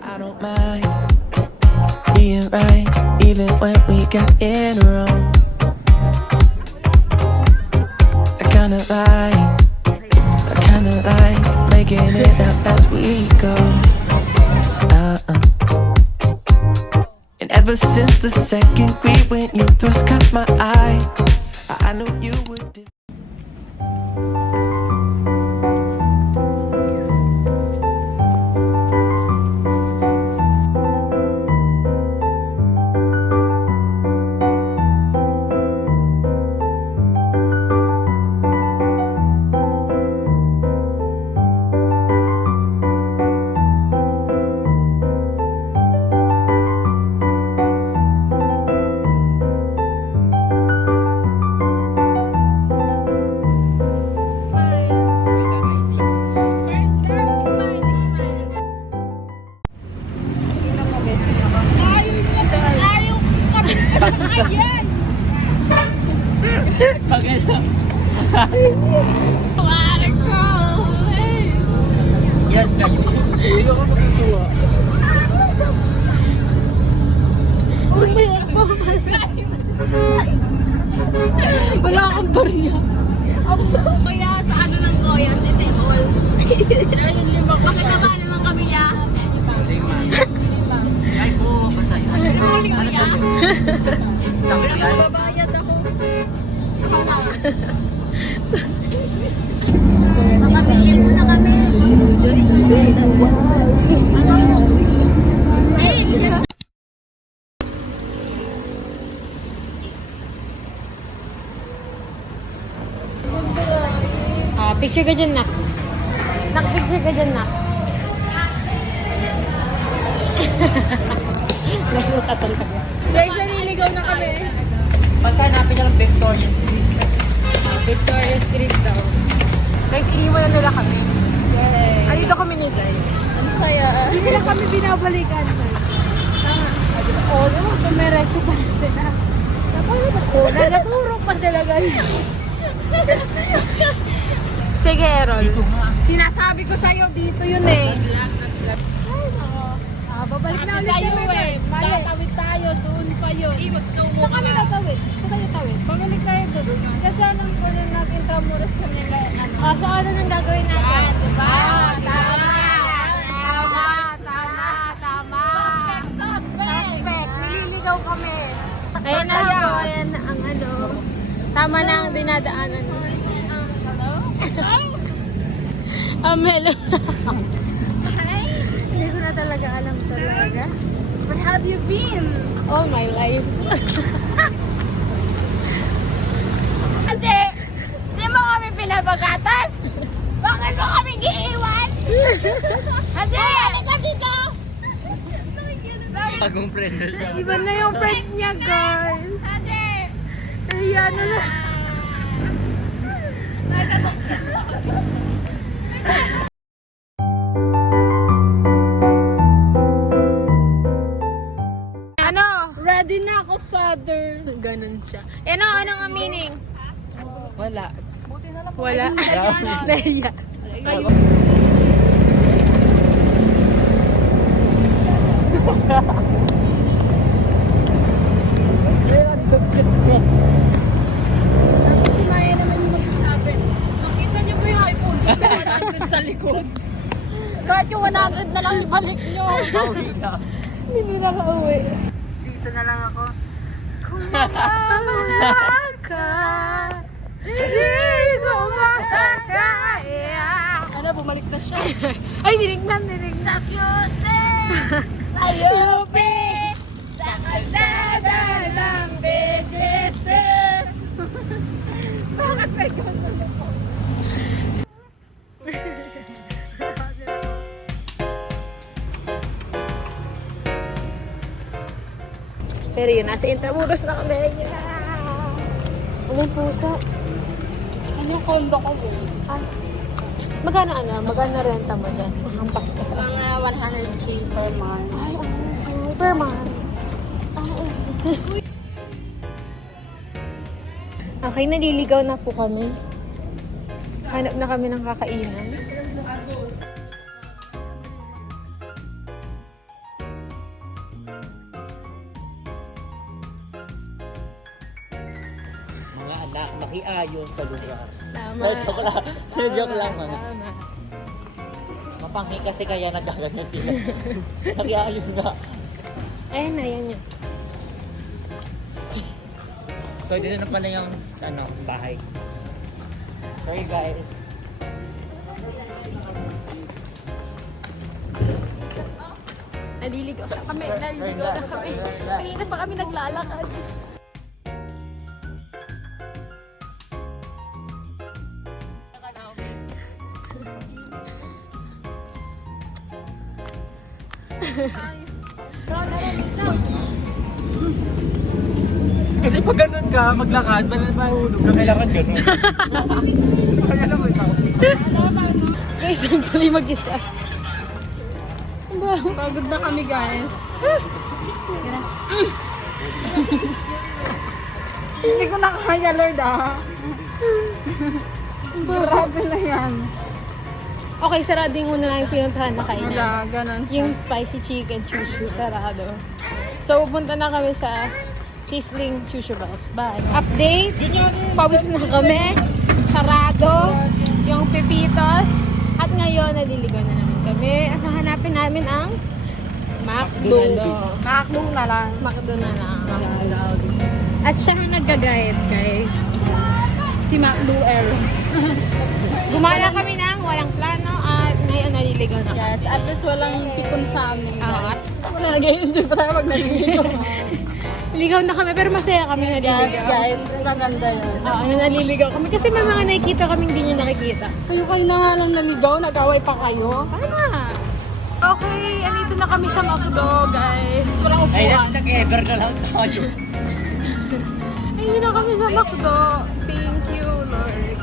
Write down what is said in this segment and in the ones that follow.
I don't mind being right, even when we got in wrong. I kinda like making it up as we go. And ever since the second grade when you first caught my eye, I knew you would do. Yan kayo. Hindi ako matutuwa. Wala akong barya. Kaya sa ano ng Goya, si Tehol. Pakitaba naman kami ya. Ay po, masaya. Nagbabayad ako. Makatingin mo na kami. Picture ka dyan, nak. Nak-picture ka dyan, nak. Naglutatol ka. Guys, naliligaw na kami. Basta hanapin niya ng Victoria Street. Victoria Street daw. Guys, iniwan na nila kami. Yay! Andito kami ni Zay. Ano kaya? Hindi nila kami binabalikan. Oo, tumiretso pa sila. Paano ba ko? Nalaturo pa sila ganyan. Sige, Errol. Sinasabi ko sa'yo, dito yun eh. Ay, nako. Babalik na ulit kami eh. Tatawid tayo, doon pa yun. Saan kami natawid? Saan tayo tawid? Babalik tayo doon. Kasi anong ko nung nag-intramuros kami nila. So ano nang gagawin natin? Diba? Tama. Suspect. Nililigaw kami. Ayan na po. Ayan na ang ano. Tama na ang dinadaanan. Hello. Hindi ko na talaga alam talaga. But how have you been? All my life. Kasi, di mo kami pinapagatas? Bakit mo kami giiwan? Kasi, ano kasi ka? Bagong friend na siya. Iba na yung friend niya, guys. Kasi, ayan na lang. Ano? Ready na ako, father. Ganon siya. Ano? Anong meaning? Wala. Wala. Nahiya. Si Maya naman yung magsasabi. Nakita niyo po yung iPhone 100 sa likod. Kahit yung 100 na lang ibalik niyo. Hindi na ka-uwi. Dito na lang ako. Kung makawala ka, hindi ko makakaya. Ano, bumalik na siya. Ay, dinignan. Sa Kyose, sa Yope, sa kalsada ng BGC. Bakit may gano'n ako? Pero yun, nasa Intramuros na kami. Yeah! Anong puso? Ano yung kondo ko mo? Magkano Magkano renta mo dyan? Hampas ka sa... Mga 100k per month. Ay, per month. Okay, naliligaw na po kami. Hanap na kami ng kakainan. mga anak makiayon sa lugar. Tama. Joke lang. Joke lang, mga. Tama. Mapanghi kasi kaya nagagano sila. Nakiayon nga. Ayun na, yan yun. So, dito na pala yung bahay. Sorry guys. Naliligaw na kami. Naliligaw na kami. Kanina pa kami naglalakad. Kasi pag ganun ka, maglakad, mahulog ka, kailangan ganun. Kaya lang ito. Guys, nagpuli mag-isa. Pagod na kami, guys. Yan na. Hindi ko na kaya, Lord, Grabe na yan. Okay, sarado yung una lang yung pinuntahan na kainan. Ganun. Yung spicy chicken chushu, sarado. So, pupunta na kami sa Sizzling Chushu Bells. Bye. Update. Pawis na kami. Sarado. Yung Pepitos. At ngayon, naliligaw na naman kami. At hahanapin namin ang McDo. McDo na lang. McDo na lang. At siya ang nagka-guide, guys. Si McDo Aaron. Gumala kami ng walang plano at ngayon naliligaw na. Yes, at least walang pikon sa amin. Wala, nag-enjoy pa tayo pag naliligaw. Naliligaw na kami pero masaya kami naliligaw. Yes, guys, mas maganda yun. Oo, naliligaw kami kasi may mga nakikita kami hindi nyo nakikita. Kayo na nga lang naligaw, nag-away pa kayo. Tama. Okay, andito na kami sa McDo, guys. Walang upuan. Ay, nag-ever na lang tayo. Ayun na kami sa McDo. Thank you, Lord.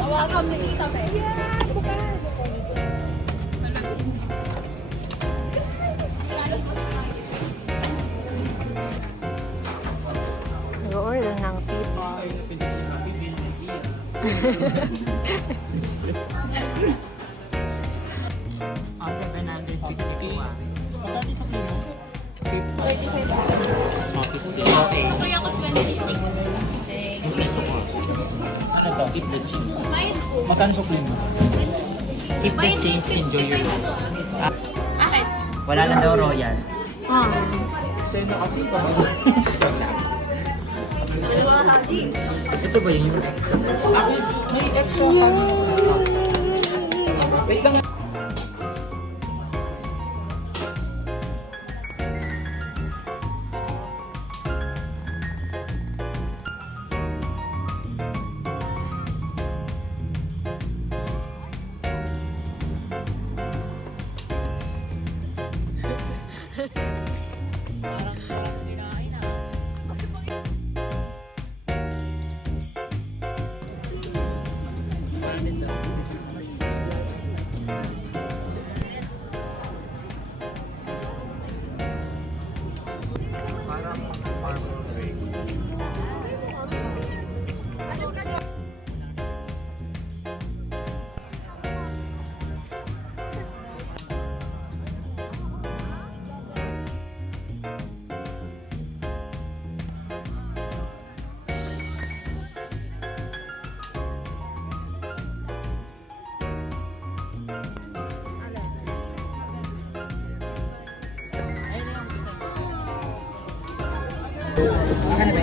Tawagan mo dito, be. Yeah, bukas. Nag-order ng people. Ah, 752 ah. Magkano sa kilo? 35 Okay. Kaya ko 26. Yung preso ko. Ano to? Keep the change. Magkano sa kilo? Keep the change, enjoy your life. Bakit? Wala lang daw royal. Seno kasi pa. Ito ba yun? Ako, may extra wait lang.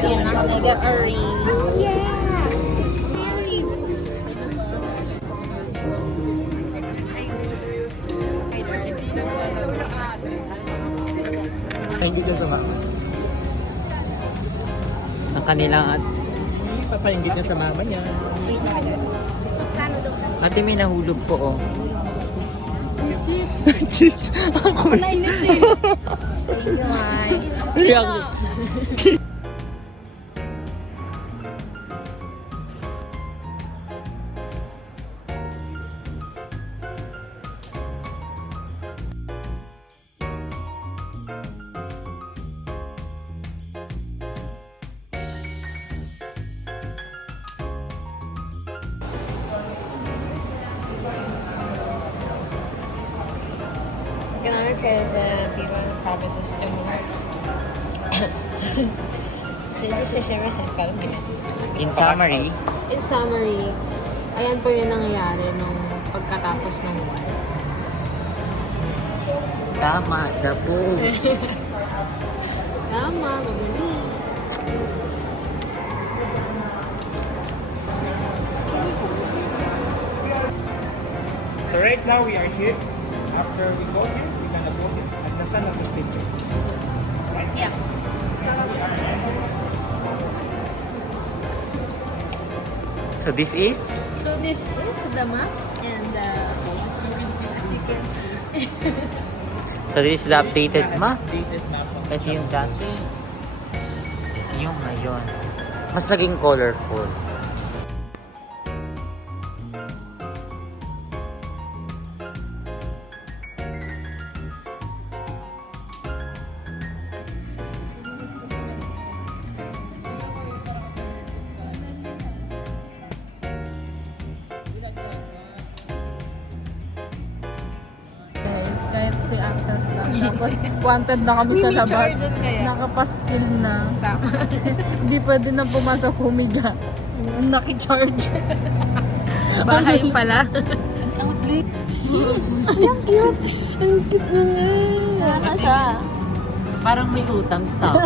Yan ang mega ring. Yeah! Ay, hindi ka sama. Ang kanilang Papainggit niya sa mama niya. ate may nahulog po oh. Visit. Jeez. Ako na. Nainis eh. Thank you, Mai. Sino? Ganun present, even promises to her. In summary, In summary, ayan po yung nangyayari nung pagkatapos ng war. tama, the post. Tama, magaling. So right now we are here. After we go here, we gonna go here at the San Agustin Church. Right? Yeah. So this is? So this is the map and as you can see. So this is the updated map. Updated map of Ito yung dati. Ito yung ngayon. Mas naging colorful. Guys, kahit free access lang. Tapos wanted na kami sa labas. Nakapaskil na. Hindi pwede na pumasok humiga. Nakicharge. Bahay pala. Ang cute. Ang cute na nga. Wala siya. Parang may utang stop.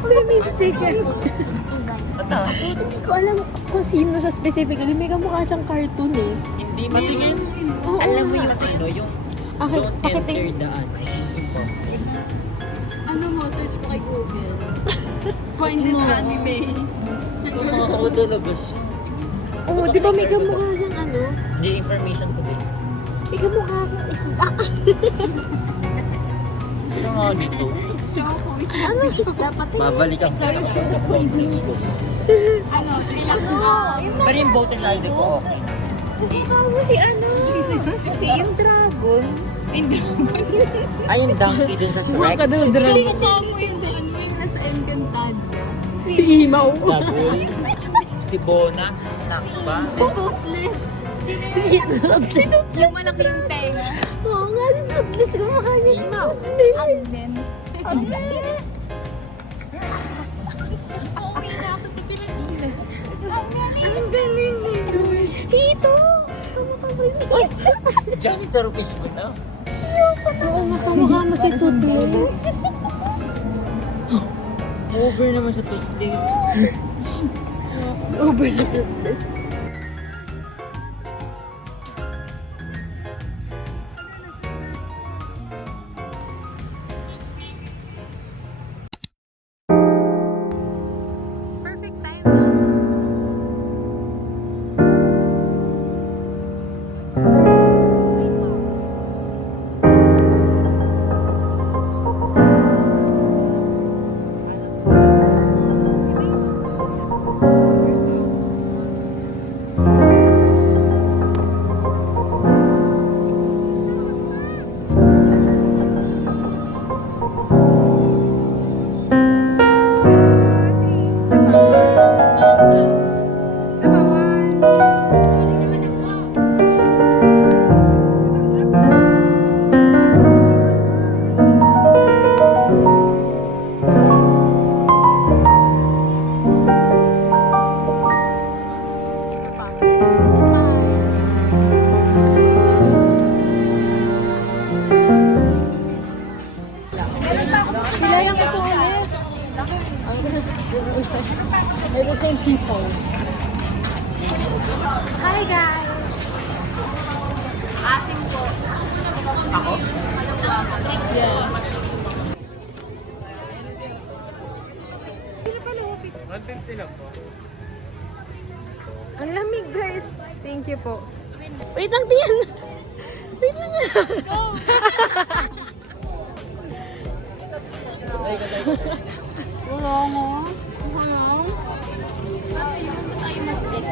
May mistake yan. Hindi ko alam kung sino siya specifically. May kamukha siyang cartoon eh. Hindi mo yun. Oo, Alam mo nga. yung ano, yung Bakit- don't bakit enter yung- the Ano mo, search mo kay Google. Find this anime. Oo, talaga siya. Oo, di ba may kamukha siyang ano? Hindi, information ko ba? May kamukha kang isda. Ano nga dito? Ano isda? Pati Babalikan ko. ano? Pero yung voter ID ko, okay. Kamukha si ano? Yung dragon. Ay, yung donkey dun sa Shrek. Kamukha mo yung ano yung nasa Encantadia. Si Imaw. Tapos, si Bona. Nakba. Si Toothless. Si Toothless. Yung malaki yung tenga. Oo nga, si Toothless. Kumukha niya si Toothless. Agden. Agden. Ang galing nito. Ito. Kamukha mo yun. Janitor fish mo na. Oo nga, kamukha mo si Toothless. Over naman sa toothpaste. Over si Toothless. Perfect time na. Sila lang ito ulit. They're the same people. Hi guys! Ating po. Ako? Yes. 150 lang po. Ang lamig guys. Thank you po. Wait lang din. Wait lang. Go! Wala mo. Wala. Ano yun? Sa tayo mastik.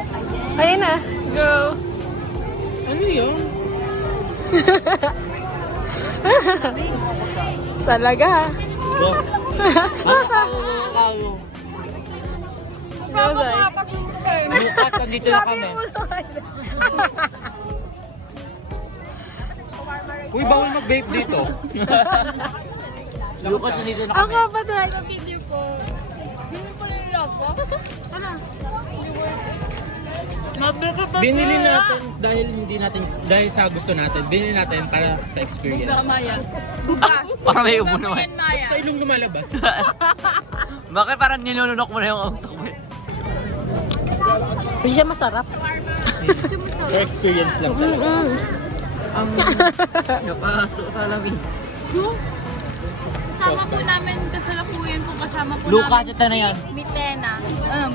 Ayun na. Go! Ano yun? Talaga. Go. Go, Zay. Bukas, nandito na kami. Uy, bawal mag-vape dito. Lucas, nandito na Ako kami. pa talaga video ko. Binili ko yung love ko. Ano? Mabili pa Binili natin dahil sa gusto natin. Binili natin para sa experience. Maya. Buka. Para may ubo naman. Yan, Maya. Sa ilong lumalabas. Bakit parang nilununok mo na yung usok mo? Hindi siya masarap. For experience lang. Napasok sa lamin. Kasama po namin kasalukuyan po kasama po Lucas, namin ito na yan. Mitena.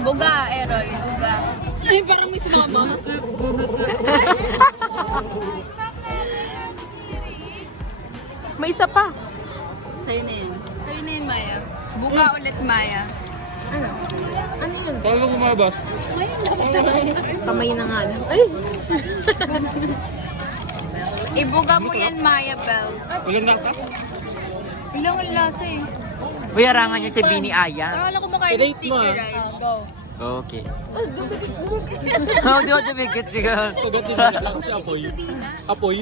Buga, Errol. Buga. Ay, parang may sumama. May isa pa. Sa'yo na yun. Sa'yo na yun, Maya. Buga ulit, Maya. Ano? Ano yun? Paano lumabas? Kamay na nga lang. Ay! Ibuga mo yan, Maya Bell. Walang lata? Ilang ang lasa eh. Uy, harangan niya si Bini Aya. Akala ko makain ng Rate mo, sticker ah. rice. Go. Okay. Hindi ko dumikit siya. Pagdating na lang si Apoy. Apoy?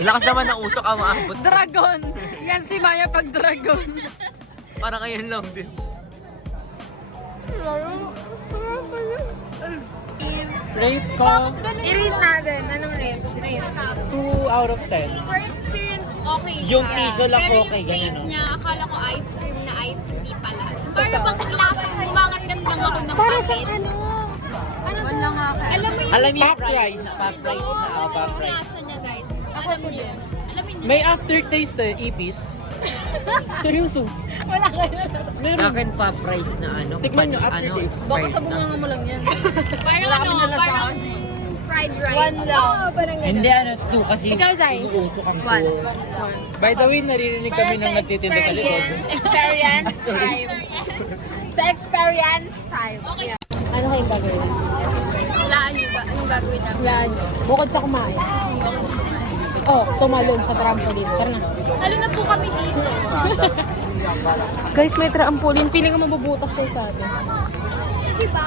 Lakas naman ng usok ang maabot. Dragon. Yan si Maya pag dragon. Parang kayo lang din. Rate ko I-rate natin. Anong rate? Rate. 2 out of 10. For experience, okay siya. Yung piso lang Pero okay, yung taste ganun, no? niya, akala ko ice cream na ice tea pala. Para bang lasang bumangat gandang ako ng para sa ano? Wala nga ka. Alam mo yung Alam niyo Pop price. Pop price na. Oh, pop yung price. lasa niya, guys. Alam niyo yun. Alam niyo May aftertaste eh, ipis. Seryoso. Wala kayo. Sa akin pop price na ano. Tikman nyo, ano, aftertaste. Sprite na. mo lang yan. Parang ano, parang fried rice. One lang. Parang Hindi ano, 2 kasi Ikaw, Zay? uusok ang One. ko. By the way, naririnig kami ng nagtitinda sa likod. Experience time. Sa experience time. Okay. Ano kayong gagawin? Laan nyo ba? Anong gagawin namin? Laan nyo. Bukod sa kumain. Oh, tumalon sa trampoline. Tara na. Talo na po kami dito. Guys, may trampoline. Feeling ko mabubutas siya sa atin. Diba?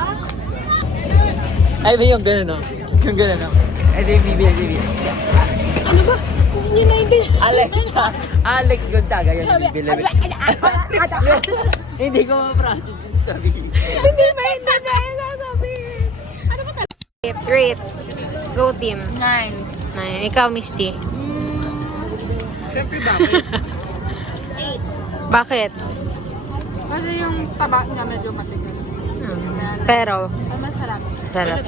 Ay, ba yung gano'n, no? Yung gano'n, no? Ay, bibili. Ano ba? Yun na yung Alex Gonzaga, yun yung bibili. Hindi ko ma-process yung sabi. Hindi maintindihan yung sasabihin. Ano ba talaga? Rate. Go team. 9. 9. Ikaw, Misty. Siyempre bakit? 8. Bakit? Kasi yung taba niya medyo matigas. Pero, Masarap. sarap.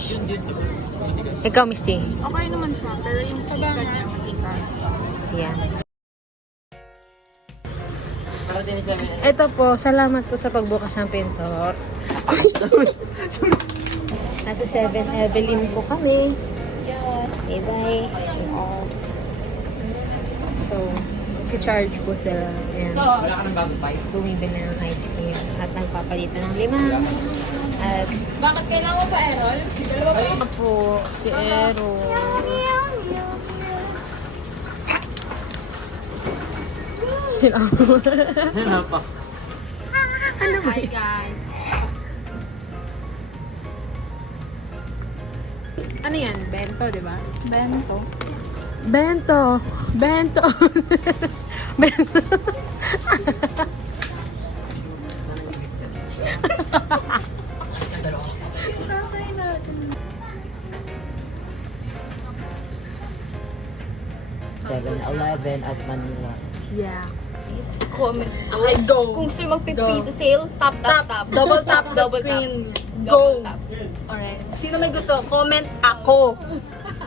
Ikaw, Misty. Okay naman siya, pero yung chicken niya matigas. Yan. Para din siya. Ito po, salamat po sa pagbukas ng pinto. Nasa 7 Evelyn po kami. Hey, bye. So, charge po sila. Ayan. Wala ka ng bagong pipe. Bumibili ng ice cream at nagpapalitan ng limang. At Bakit kailangan mo pa, Errol? ito po si Ero. Sila. Ano pa? Hi, guys. Ano yan? Bento, di ba? Bento. Bento. Bento. Bento. Seven, 11 at Manila. Yeah. Comment. Ay, go. Kung sa'yo magpipiso sale, tap. Double tap the Double screen. tap. Go. Double tap. Alright. Sino may gusto? Comment ako.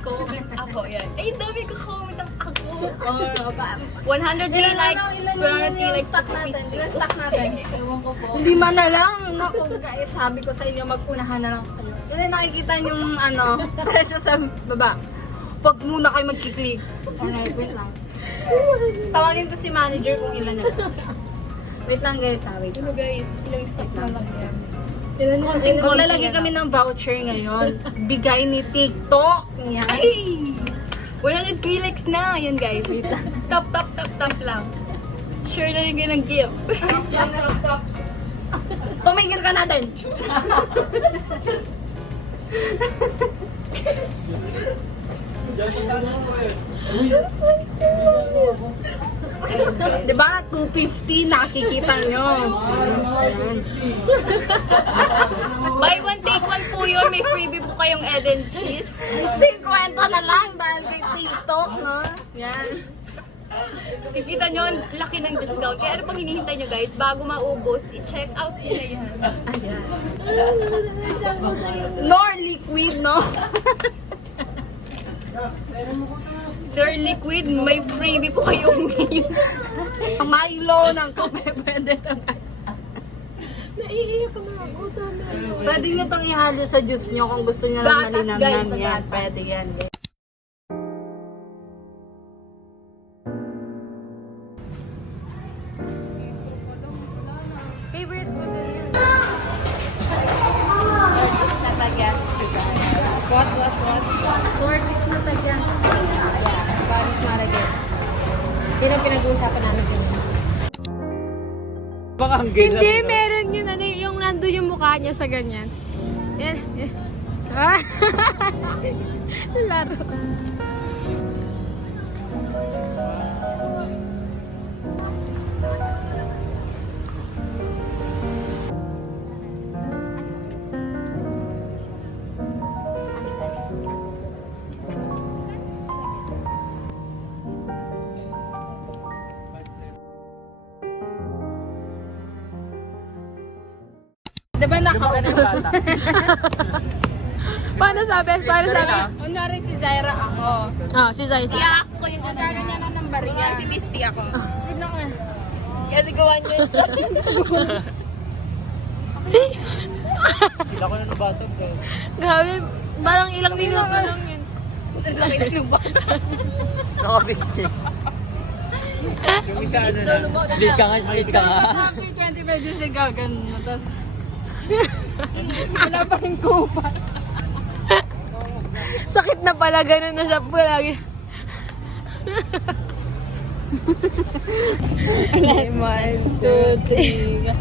Comment ako, yan. Ay, dami ko comment ang ako. 100k likes. 100k likes sa piso sale. Stock natin. Ewan ko po. 5 na lang. Naku guys, sabi ko sa inyo, magpunahan na lang kayo. Yun ay nakikita yung presyo sa baba. Huwag muna kayo magkiklik. Alright, wait lang. Tawagin ko si manager kung ilan na lang. Wait lang guys, wait. Ano guys, ilang stock na lang yan. Maglalagay kami ng voucher ngayon. Bigay ni TikTok. Yan. Ay! 100k likes na! Yan guys. Tap lang. Sure na yung ganang gift. Tumigil ka natin. Di ba? 250 nakikita nyo. Ayan. Buy one, take one po yun. May freebie po kayong egg and cheese. 50 na lang dahil kay TikTok, no? Yan. Kikita nyo, ang laki ng discount. Kaya ano pang hinihintay nyo guys? Bago maubos, i-check out nyo na yan. Ayan. Nor liquid, no? Nor liquid, may freebie po kayong ngayon. Ang Milo ng kape, pwede ito guys. Naiiyak ka na ako. Pwede nyo itong ihalo sa juice nyo kung gusto nyo lang malinamnam yan. Pwede yan. Favorite mo din yun. Tortoise na tagans, diba? What? Tortoise na tagans. Yeah, Paris Maragets. Yun ang pinag-uusapan namin yun. Baka ang ganda. Hindi, meron yun. Ano, yung nando yung mukha niya sa ganyan. Yan. Ah. Laro. Diba Bata. Paano sabi? Kunwari si Zaira ako. Oh, si Zay. Iyak ko yung gaganyan ng number niya. Si Misty ako. Sige lang nga. Kasi gawa niyo yun. Kila ko na nabatag guys. Grabe, parang ilang minuto lang yun. Laki na yung bata. Nakabigay. Yung isa ano na. Split ka nga. After 25 years ago, ganun mo. Tapos, wala pa rin kupa. Sakit na pala, ganun na siya palagi. 1, 2, 3.